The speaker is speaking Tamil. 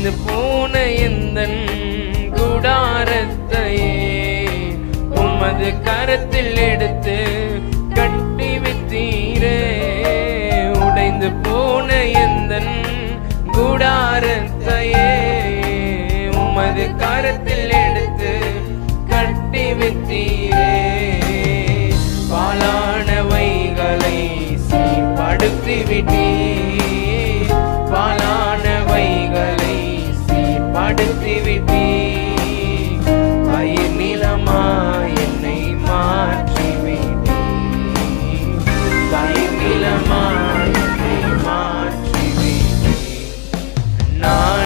உடைந்து போன எந்தன் கூடாரத்தையே உமது கரத்தில் எடுத்து கட்டி வித்தீரே. உடைந்து போன எந்தன் கூடாரத்தையே உமது கரத்தில் எடுத்து கட்டி வித்தீரே. பாலானவைகளை சீர்படுத்தி விட்டீர், பாலானவைகளை சீர்படுத்தி விட்டீர்.